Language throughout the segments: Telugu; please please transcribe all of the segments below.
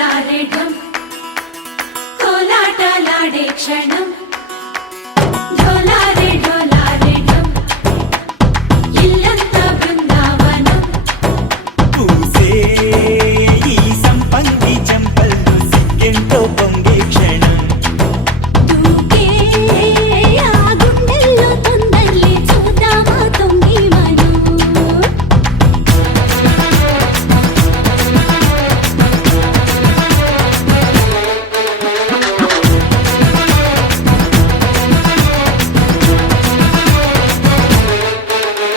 ढोलारे ढम कोलाटलाडे क्षणं ढोलारे ढोलारे ढम इल्लंता बृंदावनं पूसे ఈ సంపంగి చెంపలు సిగ్గెంతో పొంగే క్షణం దూకే ఆ గుండెల్లో తొందల్లి చూద్దామా తొంగి మనం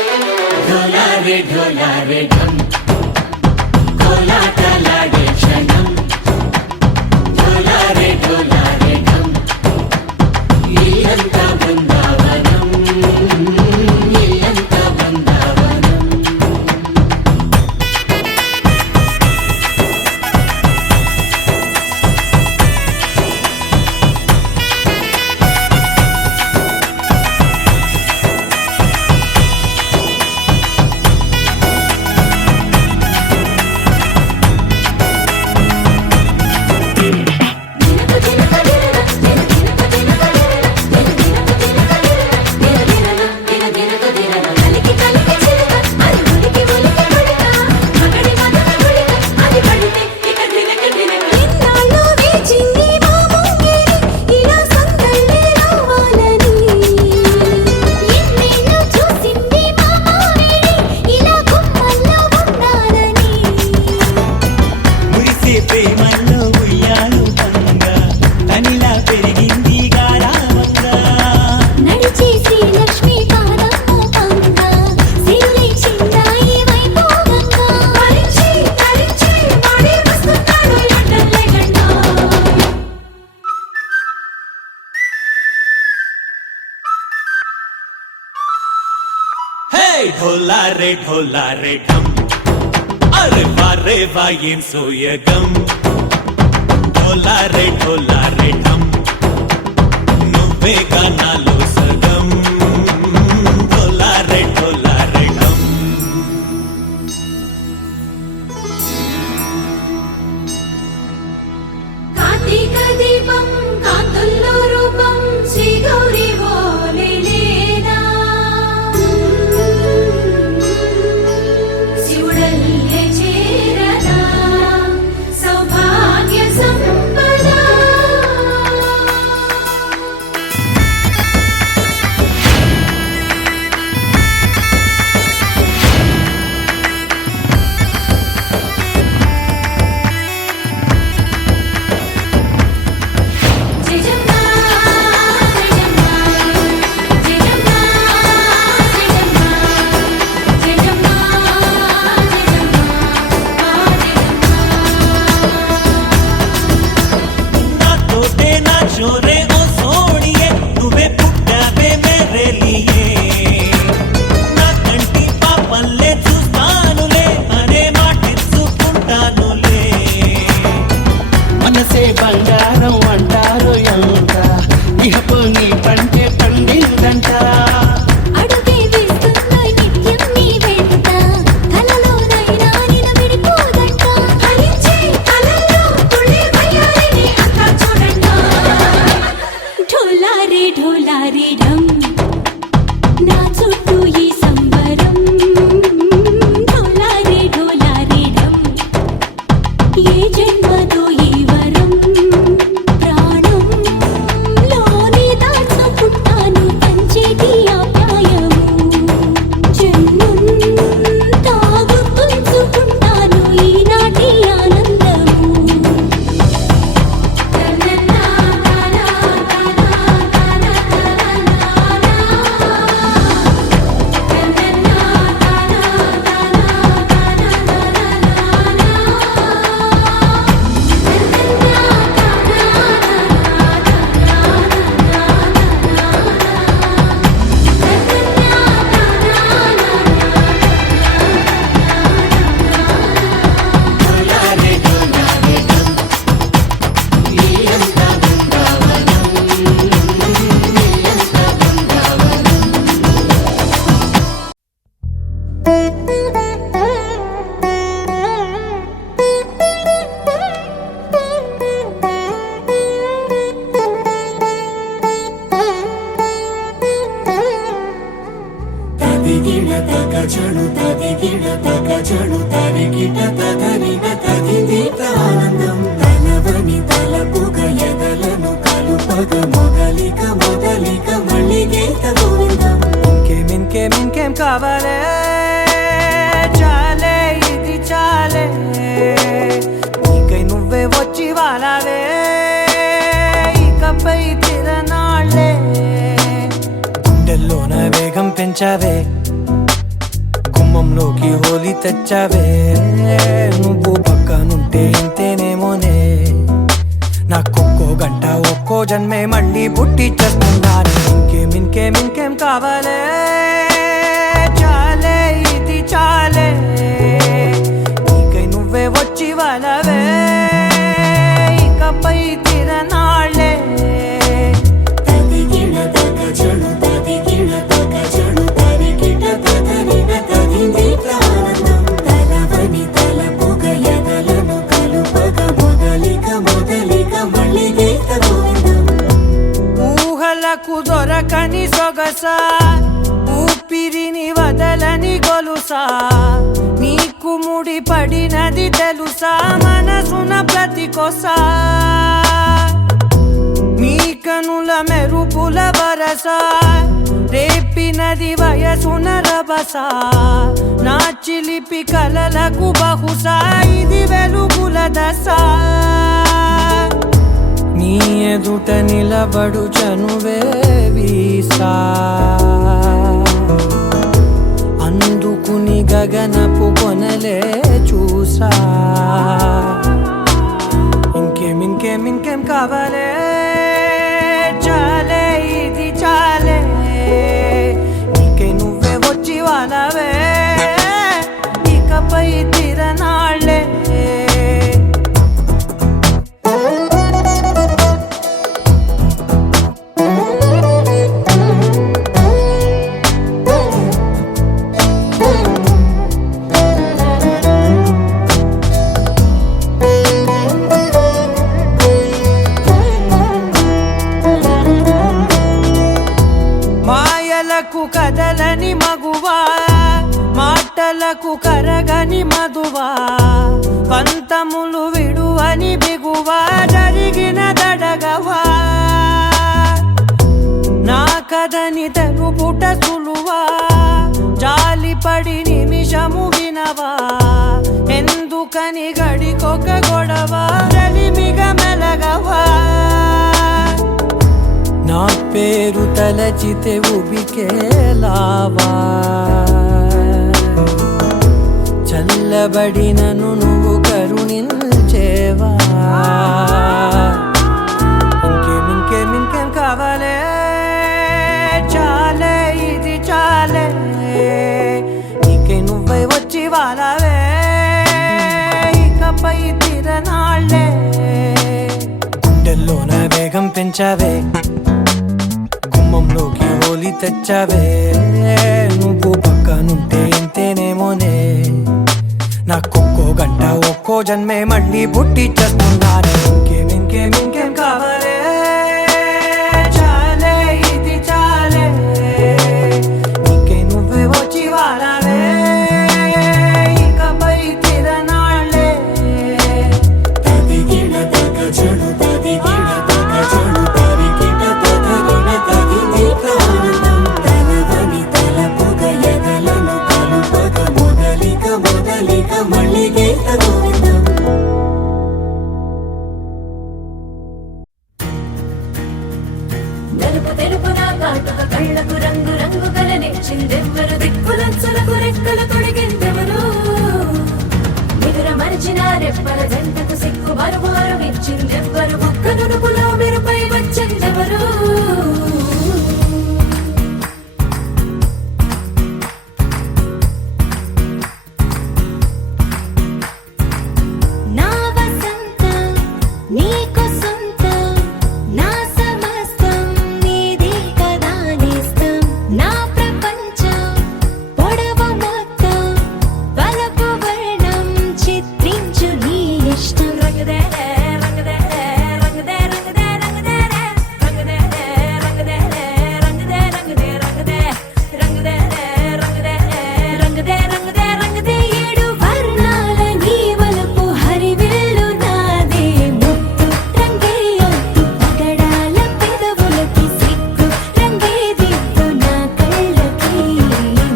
ढोलारे ढोलारे ढम कोलाटलाडे क्षणं ढोलारे ढोलारे ढम इल्लंता बृंदावनं इल्लंता बृंदावनं మురిసే ప్రేమల్లో ఉయ్యాలు పంగా తనిలా పెరిగింది గారావంగా నడిచే శ్రీలక్ష్మి పాదము పంగా సిరులై చిందాయి వైభోగంగా పరిచి పరిచి వాడి వస్తున్నాడు లండన్లే గండా హే ఢోలారే ఢోలారే ఢమ్ అరే వారే వాయేం సోయగం ఢోలారే ఢోలారే ఢమ్ నువ్వే గానాలో సగం ఢోలారే ఢోలారే ఢమ్ కార్తీక దీపం కాంతుల్లో రూపం శ్రీ గౌరీ ఓలేలేదా శివుడల్లే చేరదా సౌభాగ్య సంపద జయజమ్మా జయజమ్మా జయజమ్మా జయజమ్మా జయజమ్మా నాతోటే నా చోరే ఓ సోణియే నువ్వే పుట్టావే మేరే లియే నా కంటి పాపల్లే చూస్తానులే అనే మాటిచ్చుకుంటానులే మనసే బంగారం అంటారు ఎంత ఇహపు నీ పంటే పండిందంట అడుగే వేస్తున్న నిత్యం నీ వెంట కలలోనైనా నిలబడిపోదంట ఫలించే కలల్లో తుళ్ళి వయ్యారిని అంతా చూడంట ఢోలారే ఢోలారే ఢమ్ నా చుట్టూ ఈ సంబరం ఢోలారే ఢోలారే ఢమ్ ఏ జన్మదో ఈ వరం ప్రాణంలోనే దాచుకుంటాను పంచేటి ఆప్యాయము జన్మంతా గుర్తుంచుకుంటాను ఈనాటి ఆనందము పెంచావే, గుమ్మంలోకి హోలీ తెచ్చావే. నువ్వు పక్కనుంటే ఇంతేనేమోనే, నాకొక్కో గంట ఒక్కో జన్మే మళ్ళీ పుట్టి చేస్తున్నాను. ఇంకేం కావాలే, చాలే ఇది చాలే, నీకై నువ్వే వచ్చి వాళ్ళవే, ఇకపై తిరనాళ్ళే. తదిగిన తగజను తదిగిన తగజను తరిగిట తదరిన తదింది ప్రాణం తలవని తలపుగ ఎదలను కలుపగ మొదలిక మళ్ళీ గీత గోవిందం. ఊహలకు దొరకని సొగసా, ఊపిరిని వదలని గొలుసా, నీకు ముడి పడినది తెలుసా మనసున ప్రతి కొసా. నీ కనుల మెరుపుల వరస, రేపినది వయసున రభస, నా చిలిపి కలలకు బహుశా ఇది వెలుగుల దశ. నీ ఎదుట నిలబడు చనువే వీసా, అందుకుని గగనపు కొనలే చూసా. ఇంకేం కావాలే, చాలే ఇది చాలే, నీకే నువ్వే వచ్చి వాళ్ళవే, ఇకపై తిరనాళ్ళే. మాయలకు కదలని మగువా, మాటలకు కరగని మధువా, పంతములు విడువని బిగువా, జరిగిన దడగవా, నా కథని తెలుపుట సులువా, జాలిపడి నిమిషము వినవా, ఎందుకని గడికొక గొడవ, రలిమిగ మెలగవా. నా పేరు తలచితే ఉబికేలావా, చల్లబడినను నువ్వు కరుణించేవా. ఇంకేం కావాలే, చాలే ఇది చాలే, నీకే నువ్వే వచ్చి వాళ్ళవే, ఇకపై తిరనాళ్ళే. గుండెల్లోన వేగం పెంచావే, గుమ్మంలోకి హోలీ తెచ్చావే. నువ్వు పక్కనుంటే ఇంతేనేమోనే, నాకొక్కో గంట ఒక్కో జన్మే మళ్ళీ పుట్టి చేస్తున్నాను. ఇంకేం కావాలే, చాలే ఇది చాలే, నీకే నువ్వే వచ్చి వాళ్ళవే, ఇకపై తిరనాళ్ళే. తదిగిన తగజను తదిగిన తగజను తరిగిట తదరిన తదింది ప్రాణం తలవని తలపుగ ఎదలను కలుపగ మొదలిక మళ్ళీ గీత గోవిందం. నలుపు తెలుపున కాటుక కళ్ళకు రంగు రంగు కలనిచ్చిందెవ్వరు, దిక్కులచ్చులకు రెక్కలు తొడిగిందెవరు, నిదుర మరిచిన రెప్పల జంటకు సిక్కు మరుమారు ఇచ్చిందెవ్వరు, ఒక్క నునుపులో మెరుపై వచ్చిందెవరు. నా వసంతం నీకు సొంతం, నా సమస్తం నీది కదా నేస్తం, నా ప్రపంచం పొడవు మొత్తం వలపు వర్ణం చిత్రించు నీ ఇష్టం. రంగదే రంగదే రంగదే రంగదే రంగదే రంగదే రంగదే రంగదే రంగదే రంగదే రంగదే రంగదే రంగదే రంగదే రంగదే ఏడు వర్ణాల నీ వలపు హరివిల్లు నాదే, ముత్తు రంగే ఒత్తు పగడాల పెదవులకి సిగ్గు రంగే దిద్దు నా కళ్ళకి,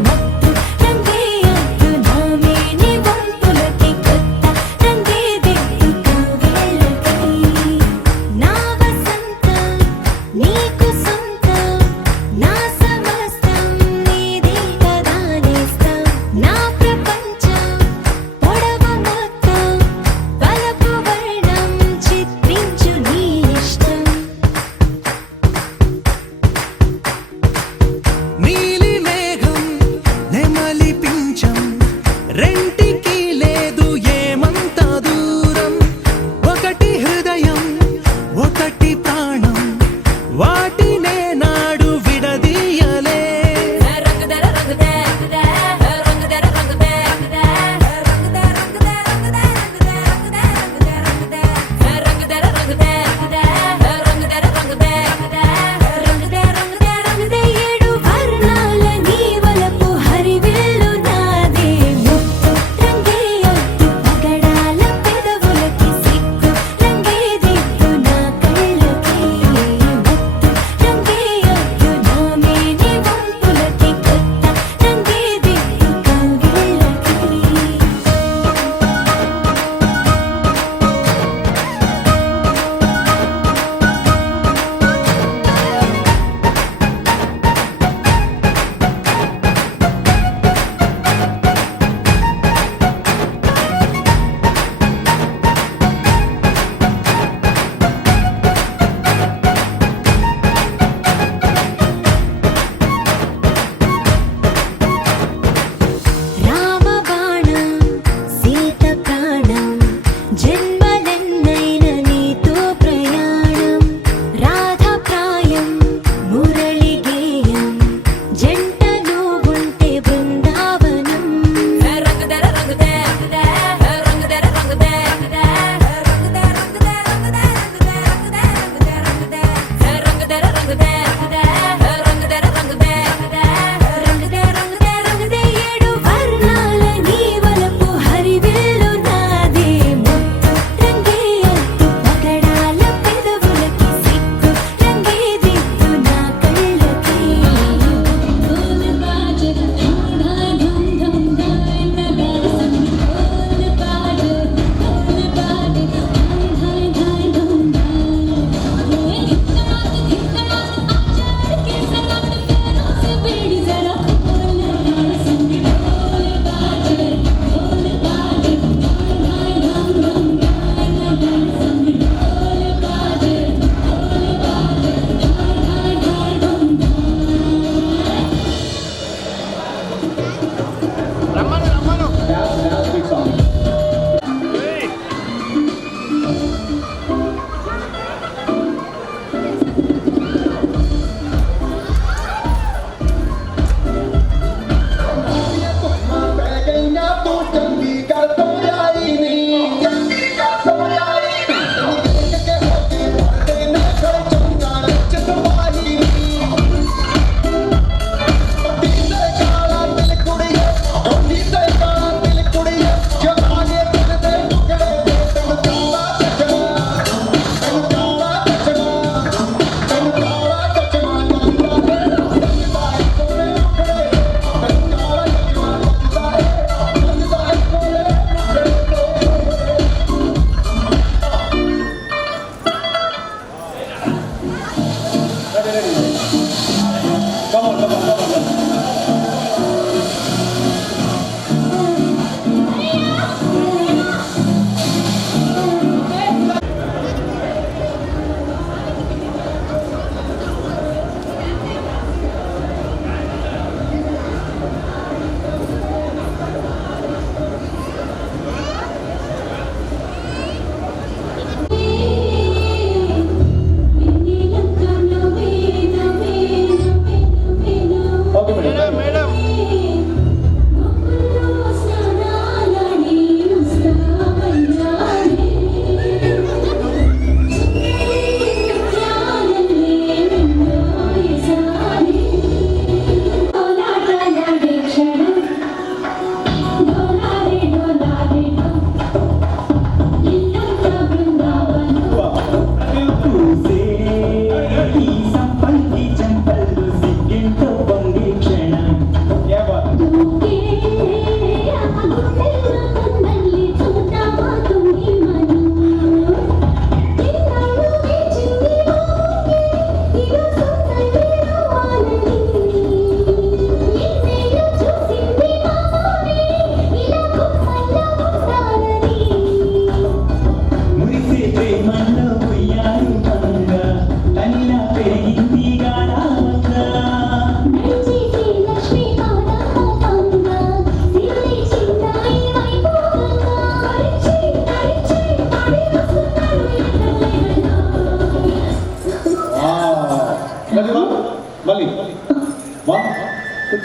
మత్తు రంగే ఒత్తు నా మేని వంపులకి కొత్త రంగే దిద్దు కవ్వేళ్ళకి.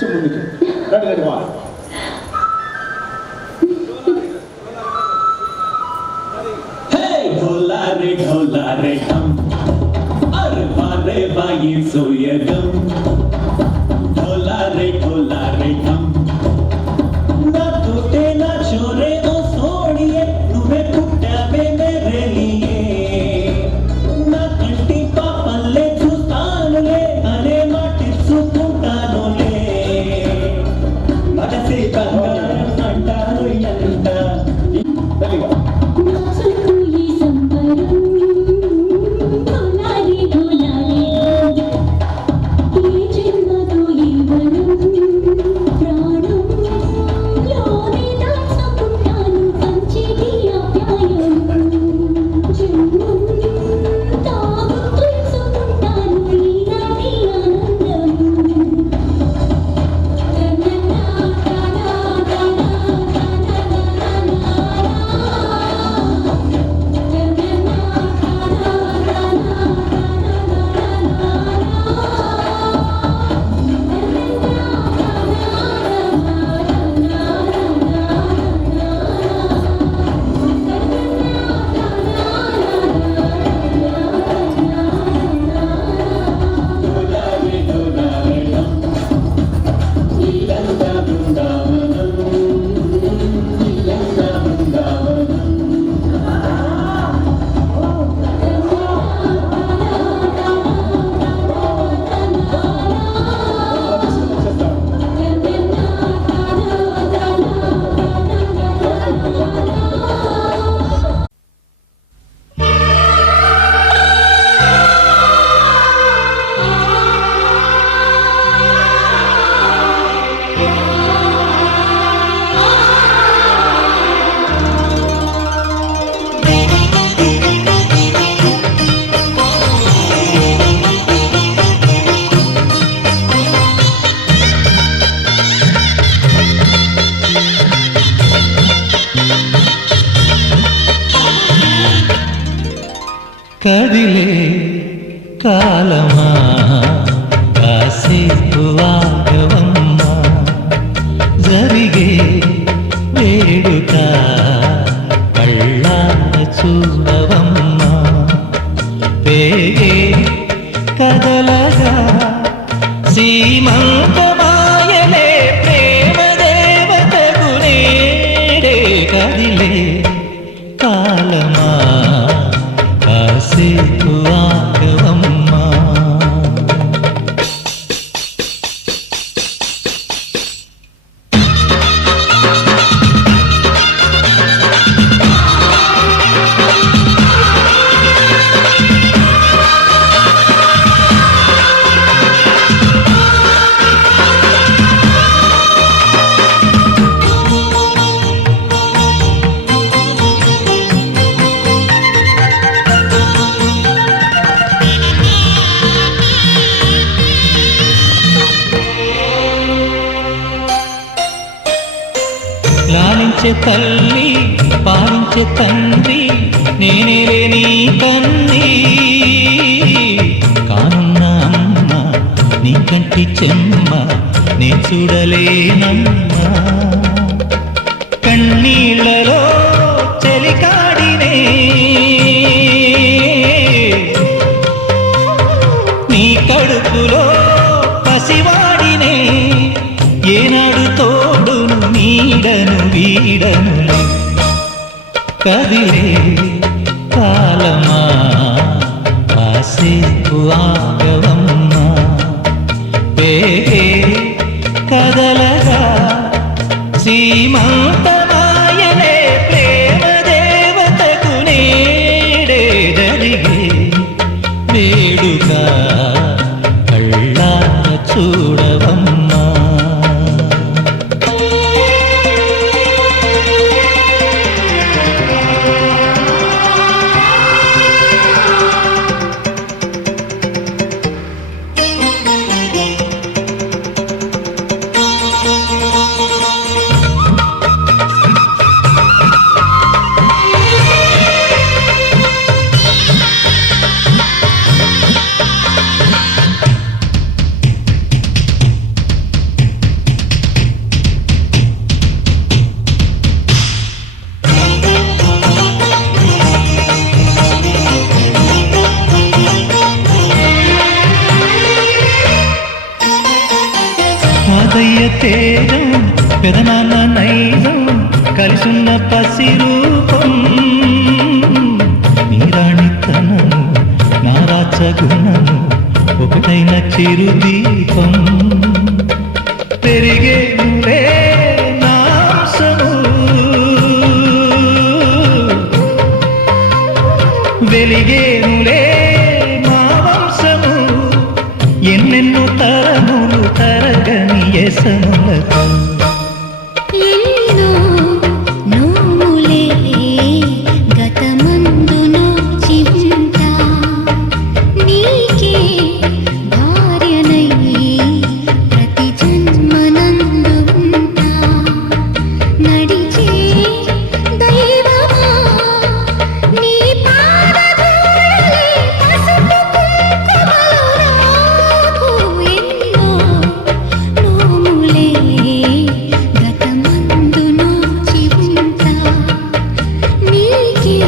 కొంచెం ముందుకు రెడీ రెడీ వా ढोला रे हम अरे बारे बाई सोयगम ढोला रे हम ना टूटे ना छोरे ओ सोनिए तुम्हें पुट्टावे मेरे लिए ना कंटी पापल्ले చూస్తానులే అనే మాటి చూపుతానులే మనసి బంగారం అంటారు ఎంత తెలియదు కదిలే కాలమా కాసేపు ఆగవమ్మా జరిగే వేడుక కళ్ళాన చూడవమ్మా పేగే కదలగా సీమంతమాయలే ప్రేమ దేవతకు నేడే కదిలే కాలమా కాసేపు ఆగవమ్మా లాలించే తల్లి పాలించే తండ్రి నేనే నీ కన్ని కానున్న అమ్మ నీ కంటి చెమ్మ నే చూడలేనమ్మా కన్నీళ్లలో చెలికాడినే నీ కడుపులో పసివాడినే ఏనాడు తోడును నీడను వీడను కదిలే కాలమా కాసేపు ఆగవమ్మా పేగే కదలగా సీమంతమాయలే ప్రేమ దేవతకు నేడే జరిగే వేడుక కళ్ళాన చూడవమ్మా అన్నయ్య తేజం పెదనాన్న నైజం కలిసున్న పసి రూపం నీ రాణితనము నా రాచగుణము ఒకటైన చిరుదీపం పెరిగేనులే నాశము వెలిగేనులే మా వంశము ఎన్నెన్నో తరములు తరగని యసములతో ఎన్నో నోములే గతమందును చింత నీకే భార్యనై ప్రతి జన్మనందు ఉంటా నడిచే దైవమా నీ పాదధూళి పసుపు కుంకుమలు రాకు ఎన్నో నోములే గతమందును చింత నీకే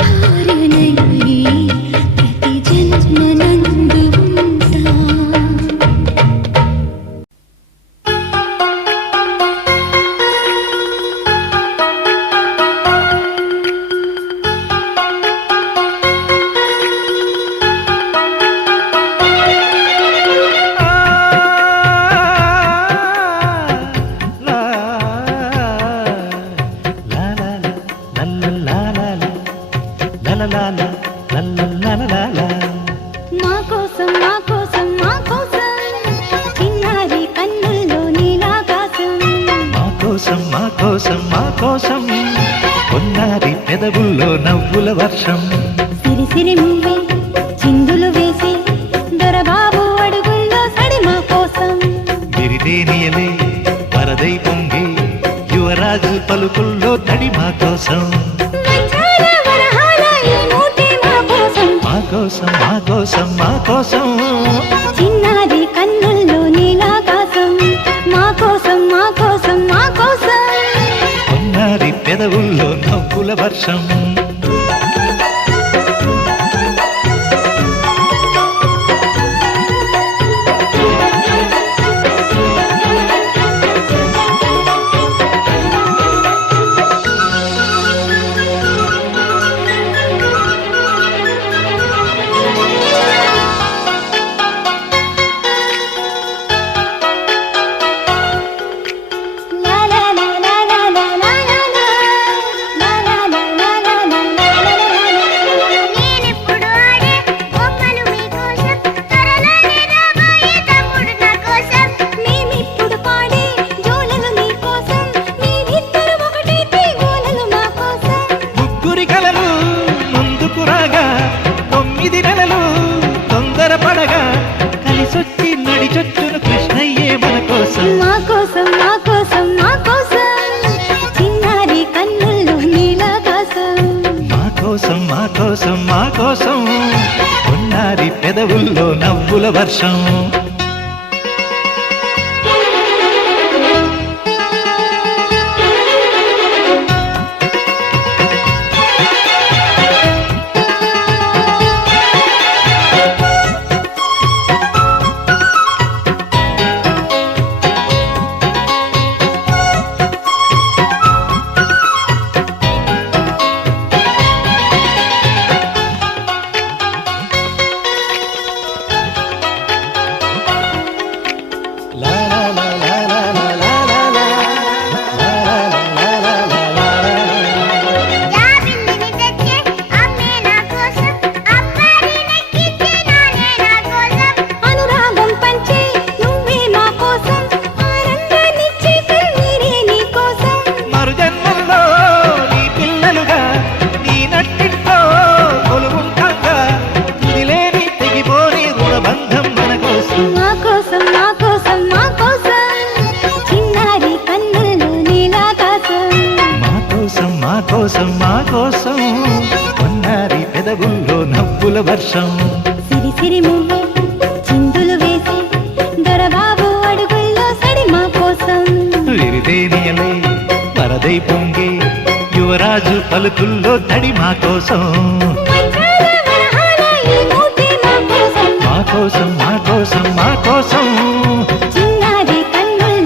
భార్యనై ప్రతి జన్మనందు ఉంటా మా కోసం మా కోసం మా కోసం చిన్నారి కన్నుల్లో నీలాకాశం మా కోసం మా కోసం మా కోసం కొన్నారి పెదవుల్లో నవ్వుల వర్షం సిరి సిరి మువ్వే చిందులు వేసి దొరబాబు అడుగుల్లో సడి మా కోసం విరిదేనియలే వరదై పొంగి యువరాజు పలుకుల్లో తడి మా కోసం వజ్రాల వరహాల ఈ మూటే మా కోసం మా కోసం మా కోసం మా కోసం చిన్నారి కన్నుల్లో నీలాకాశం మా కోసం మా కోసం మా కోసం కొన్నారి పెదవుల్లో నవ్వుల వర్షం లా లా లా లా లా లా లా లా లా లా లా లా లా లా లా నేనెప్పుడు ఆడే బొమ్మలు మీకోసం త్వరలోనే రాబోయే తమ్ముడు నా కోసం మేమిప్పుడు పాడే జోలలు మీకోసం మీరిద్దరు ఒకటైతే గోలలు మా కోసం ముగ్గురి కలలు ముందుకు రాగా 9 నెలలు తొందరపడగా కలిసొచ్చి నడిచొచ్చును కృష్ణయ్యే మన కోసం మా కోసం మా కోసం మా కోసం చిన్నారి కన్నుల్లో నీలాకాశం మా కోసం మా కోసం మా కోసం కొన్నారి పెదవుల్లో నవ్వుల వర్షం యాబిల్లిని తెచ్చే అమ్మే నా కోసం అమ్మారి నెక్కిచ్చే నానే నా కోసం అనురాగం పంచే నువ్వే మా కోసం ఆనందాన్నిచ్చే కన్నీరే నీ కోసం మరు జన్మల్లో నీ పిల్లలుగా నీ నట్టింట్లో కొలువుంటాగా తుదిలేని తెగిపోని రుణబంధం మన కోసం మా కోసం మా కోసం మా కోసం చిన్నారి కన్నుల్లో నీలాకాశం మా కోసం మా కోసం మా కోసం కొన్నారి పెదవుల్లో నవ్వుల వర్షం సిరి సిరి మువ్వే చిందులు వేసి దొరబాబు అడుగుల్లో సడి మా కోసం విరిదేనియలే వరదై పొంగి యువరాజు పలుకుల్లో తడి మా కోసం వజ్రాల వరహాల ఈ మూటే మా కోసం మా కోసం మా కోసం మా కోసం చిన్నారి కన్నుల్లో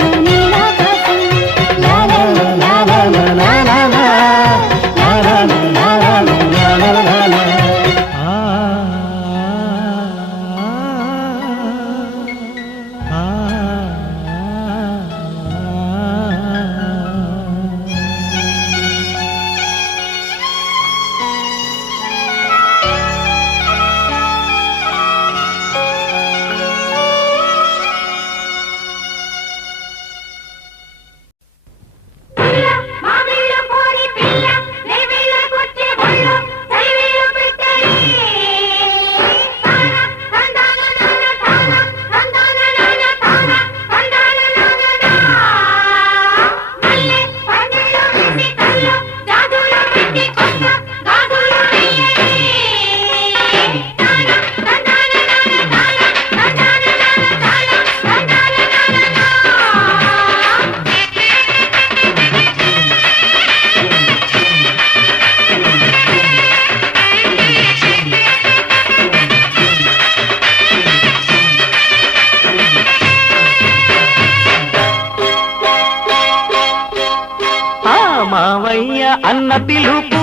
పిలుపు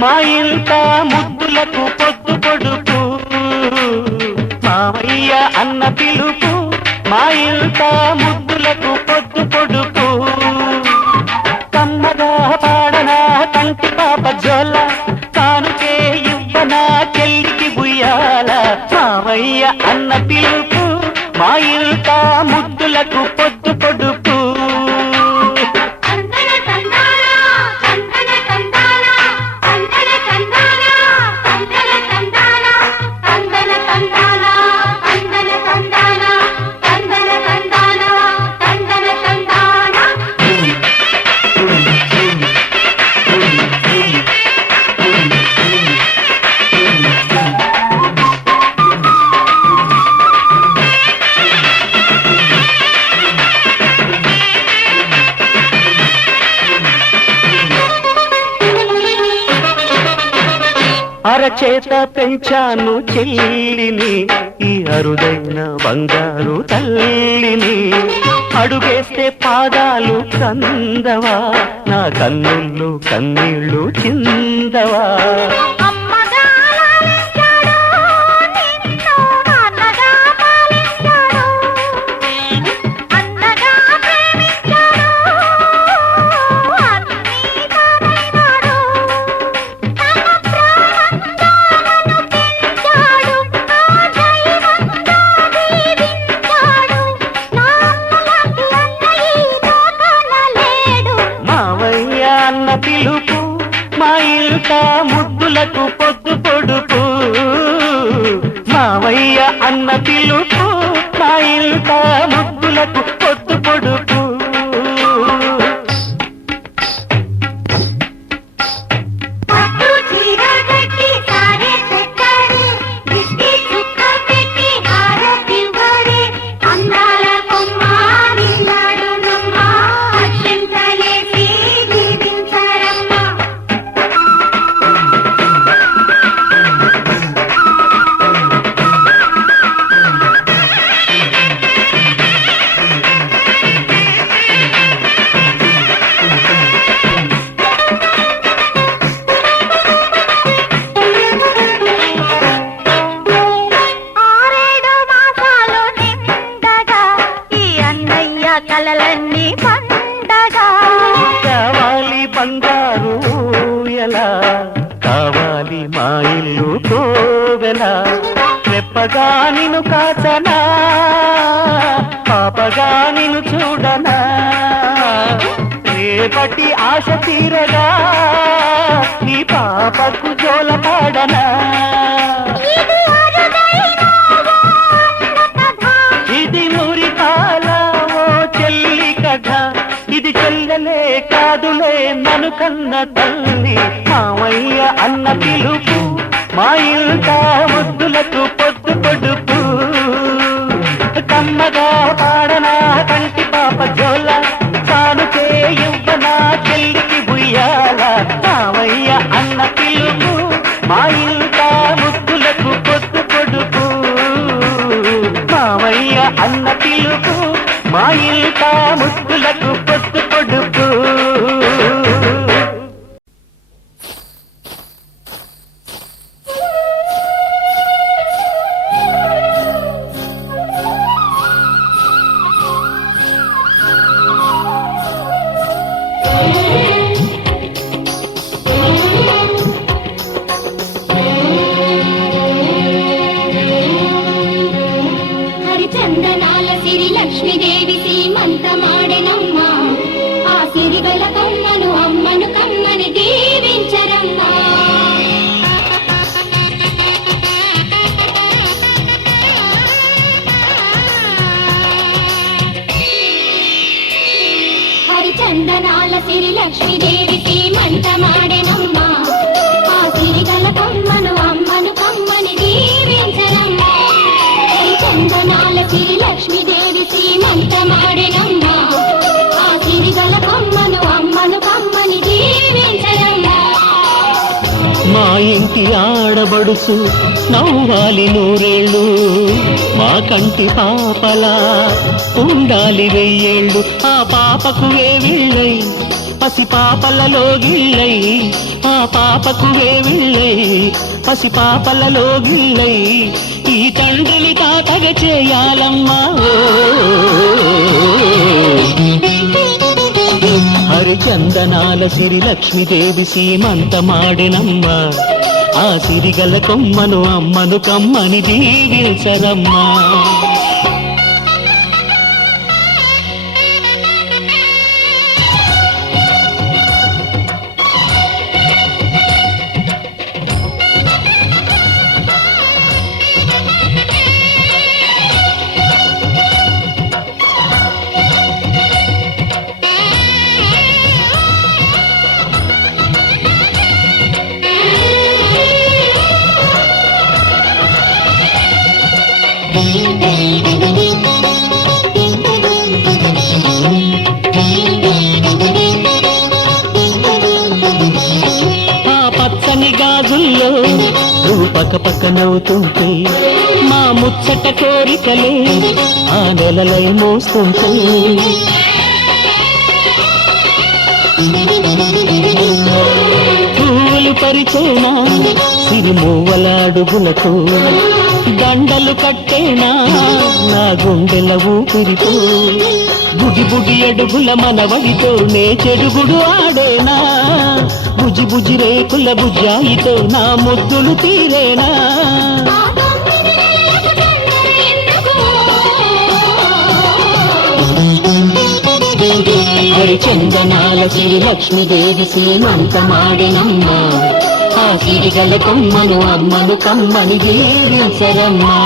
మా ఇంట ముద్దులకు పొద్దు పొడుపు మావయ్య అన్న పిలుపు మా ఇంట ముద్దులకు పొద్దు పొడుపు కమ్మగా పాడనా కంటి పాప జోల కానుకే ఇవ్వనా చెల్లికి బుయ్యాల మావయ్య అన్న పిలుపు మా ఇంట ముద్దులకు పొద్దు పొడుపు తందన తందాన తందన తందాన తందన తందాన తందన తందాన తందన తందాన తందన తందాన తందన తందాన తందన తందాన అరచేత పెంచాను చెల్లిని ఈ అరుదైన బంగారు తల్లిని అడుగేస్తే పాదాలు కందవా నా కన్నుళ్ళు కన్నీళ్ళు చిందవా అమ్మగా లాలించాడు నిన్ను నాన్నగా పాలించాడు అన్నగా ప్రేమించాడు అన్నీ తానైనాడు తన ప్రాణంగా నన్ను పెంచాడు నా దైవంగా దీవించాడు నా అన్నలాంటి అన్న ఈ లోకాన లేడు మావయ్య అన్న పిలుపు మా ఇంట ముద్దులకు పొద్దు పొడుపు మావయ్య అన్న పిలుపు మా ఇంట ముద్దులకు పొద్దు పొడుపు పట్టు చీర కట్టి సారే పెట్టాడు దిష్టి చుక్క పెట్టి హారతివ్వరే అందాల కొమ్మ నిన్నాడు నమ్మ అక్షింతలేసి దీవించారమ్మ ఆరేడు మాసాలు నిండగా ఈ అన్నయ్య కలలన్నీ పండగా కావాలి బంగారు ఎలా కావాలి మా ఇల్లు కోవెలా రెప్పగా నిన్ను కాచనా పాపగా నిన్ను చూడనా రేపటి ఆశ తీరగా నీ పాపకు జోల పాడనా ఇది అరుదైన ఓ అన్న కథ ఇది మురిపాల ఓ చెల్లి కథ ఇది చెల్లెలే కాదులే నన్ను కన్న తల్లి మావయ్య అన్న పిలుపు మా ఇంట ముద్దులకు పొద్దు పొడుపు కమ్మగా పాడనా కంటి పాప జోల కానుకే ఇవ్వనా చెల్లికి బుయ్యాల మావయ్య అన్న పిలుపు మా ఇంట ముద్దులకు పొద్దు పొడుపు మావయ్య అన్న పిలుపు మా ఇంట ముద్దులకు పొద్దు పొడుపు హరిచందనాల సిరి లక్ష్మీదేవి సీమంతమాడెనమ్మ ఆ సిరిగల కమ్మను అమ్మను కమ్మని దీవించరమ్మా హరిచందనాల సిరి లక్ష్మీదేవి సీమంతమాడెనమ్మ ఆ సిరిగల కమ్మను అమ్మను కమ్మని దీవించరమ్మా హరిచందనాల సిరి లక్ష్మీదేవి సీమంతమాడెనమ్మా ఆ సిరిగల కమ్మను అమ్మను కమ్మని దీవించరమ్మా మా ఇంటి ఆడ ఆడబడుసు నవ్వాలి నూరేళ్ళు మా కంటి పాపలా ఉండాలి వెయ్యేళ్ళు ఆ పాపకు వేవిళ్ళై పసి పాపలలో గిళ్ళై ఆ పాపకు వేవిళ్ళై పసి పాపలలో గిళ్ళై ఈ తండ్రిని తాతగా చేయాలమ్మా హరిచందనాల సిరి లక్ష్మీదేవి సీమంతమాడినమ్మ ఆ సిరిగల కొమ్మను అమ్మను కమ్మని దీవించరమ్మా గాజుల్లో నువ్వు పక్క నవ్వుతుంటే మా ముచ్చట కోరికలే ఆ నెలలై మోస్తుంటే పూలు పరిచేనా సిరిమూవల అడుగులకు దండలు కట్టేనా నా గుండెల ఊపిరితో బుడి బుడి అడుగుల మనవడితో నే చెడుగుడు ఆడేనా బుజి బుజి రేకుల బుజ్జాయితో నా ముద్దులు తీరేనా హరిచందనాల సిరి లక్ష్మీదేవి సీమంతమాడినమ్మ ఆ సిరిగల కొమ్మను అమ్మను కమ్మని దీవించరమ్మా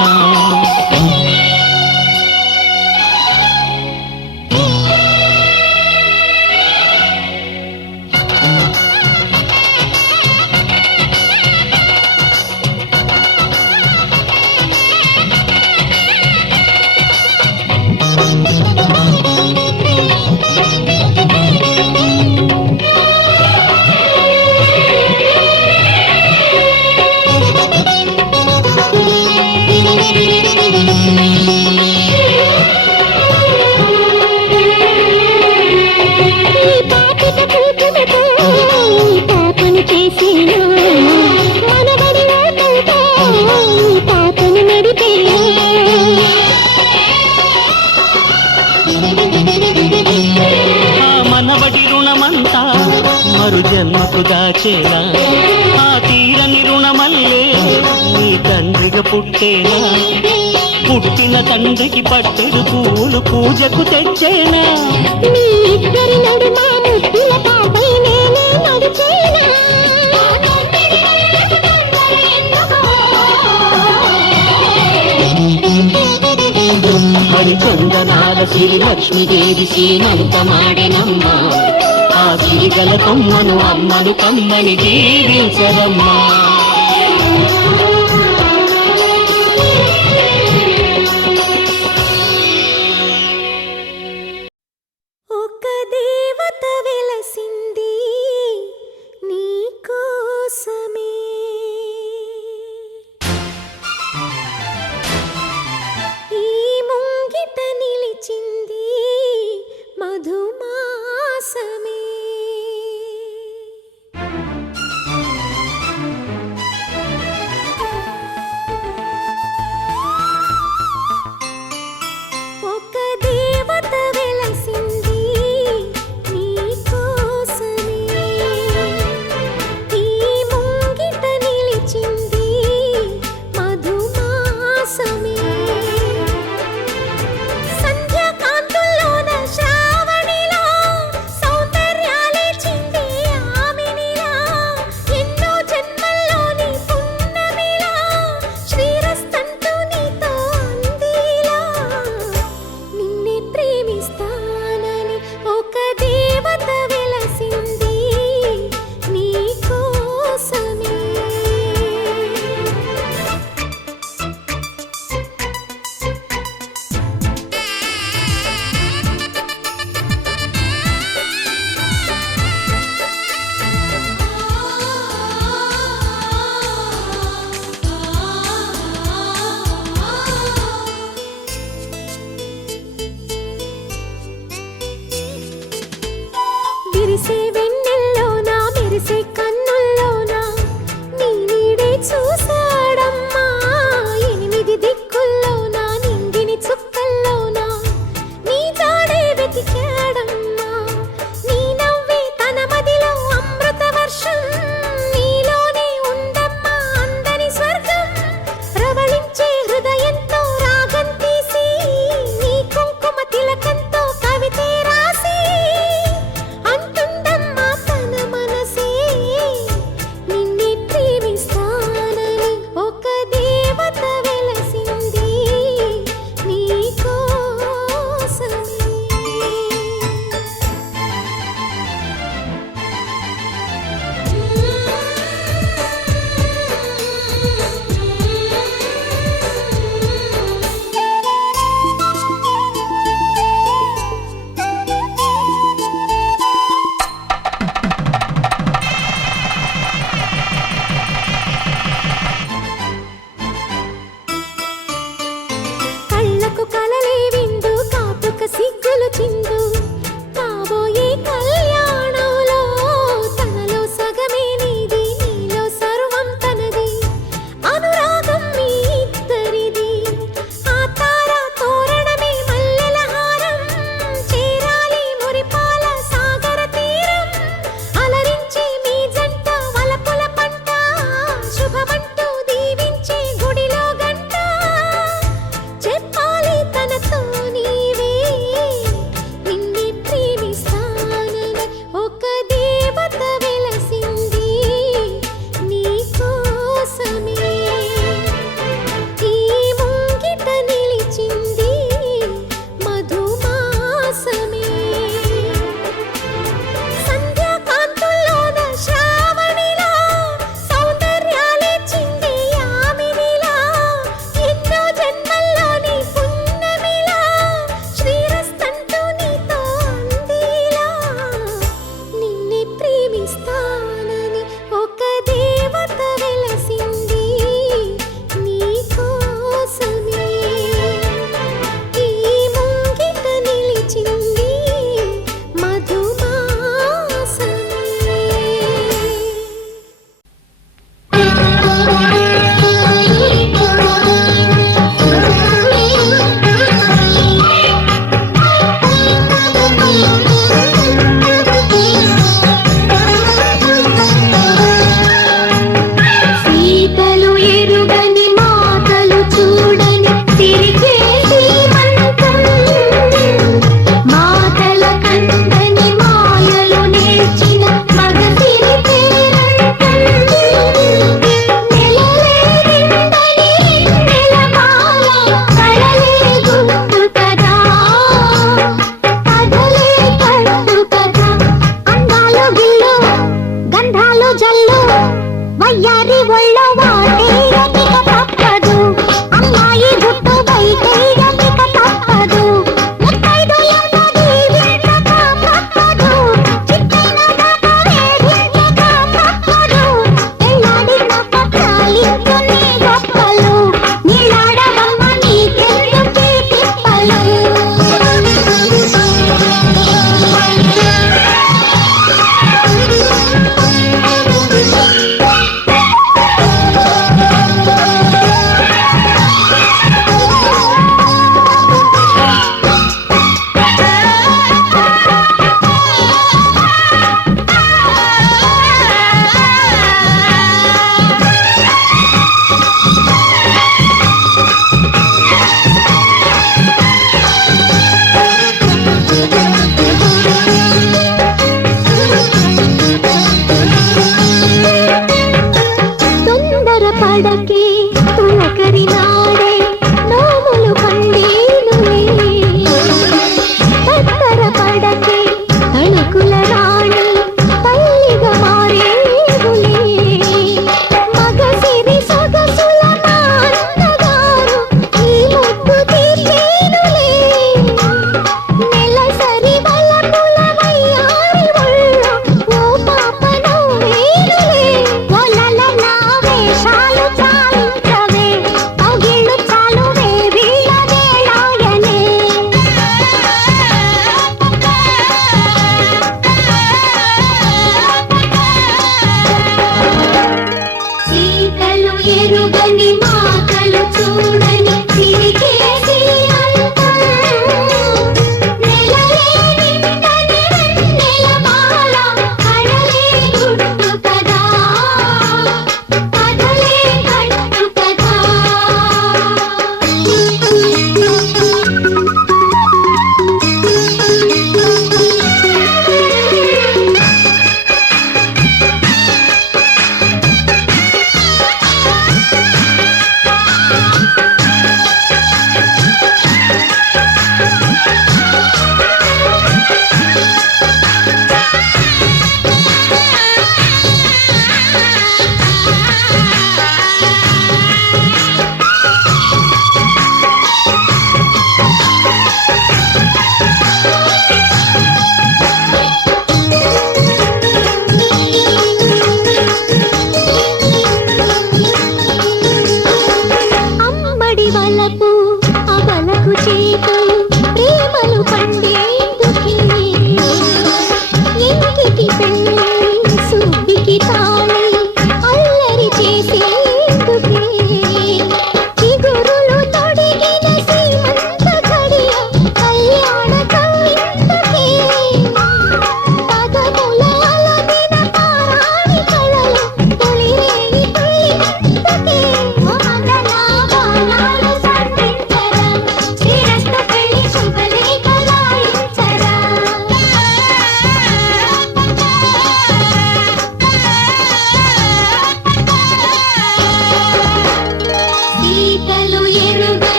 మనవడి రుణమంతా మరు జన్మకు దాచేనా ఆ తీరని రుణమల్లే నీ తండ్రిగా పుట్టేనా పుట్టిన తండ్రికి పట్టెడు పూలు పూజకు తెచ్చేనా మీ ఇద్దరి నడుమ ముద్దుల పాపై నేనే నడిచేనా హరిచందనాల సిరి లక్ష్మీదేవి సీమంతమాడినమ్మ ఆ సిరిగల కొమ్మను అమ్మను కమ్మని దీవించరమ్మా ఒక దేవత వెలసింది నీ కోసమే ఈ ముంగిట నిలిచింది మధుమాసమే పులకరినాడే నోములు పండేనులే తత్తర పడకే తణుకుల రాణి పల్లిగా మారేవులే మగసిరి సొగసుల నాన్నగారు ఈ ముద్దు తీర్చేనులే నెలసరి వలపుల వయ్యారి ఒళ్ళో ఓ పాప నవ్వేనులే ఒలలలా వేషాలు చాలించవే పగిళ్ళు చాలువే వీళ్ళ వేళాయనే సీతలు ఎరుగని మాటలు చూడ